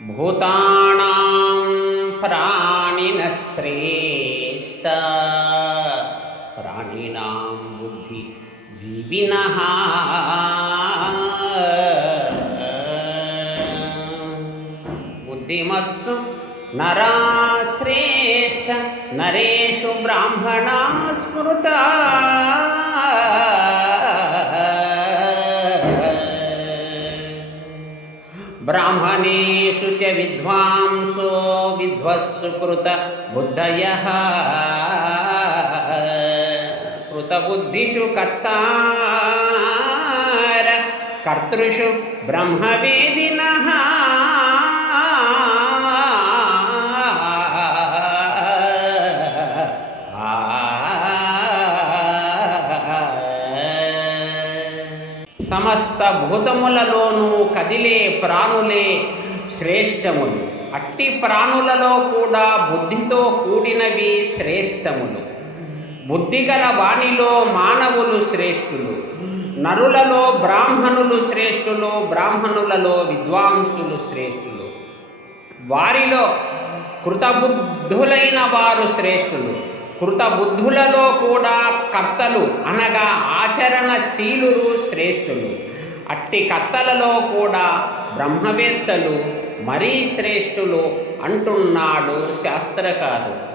భూతానాం ప్రాణినః శ్రేష్ఠ ప్రాణినాం బుద్ధి జీవినః బుద్ధిమత్సు నరా శ్రేష్ఠ నరేషు బ్రాహ్మణా స్మృతా బ్రాహ్మణేషు చ విద్వాంసో విద్వస్సు కృత బుద్ధయః కృతబుద్ధిషు కర్తార కర్తృషు బ్రహ్మవేదినః సమస్త భూతములలోనూ కదిలే ప్రాణులే శ్రేష్టములు. అట్టి ప్రాణులలో కూడా బుద్ధితో కూడినవి శ్రేష్టములు. బుద్ధిగల వాణిలో మానవులు శ్రేష్ఠులు. నరులలో బ్రాహ్మణులు శ్రేష్ఠులు, బ్రాహ్మణులలో విద్వాంసులు శ్రేష్ఠులు. వారిలో కృతబుద్ధులైన వారు శ్రేష్ఠులు. కృతబుద్ధులలో కూడా కర్తలు అనగా ఆచరణశీలురు శ్రేష్ఠులు. అట్టి కర్తలలో కూడా బ్రహ్మవేత్తలు మరీ శ్రేష్ఠులు అంటున్నాడు శాస్త్రకారుడు.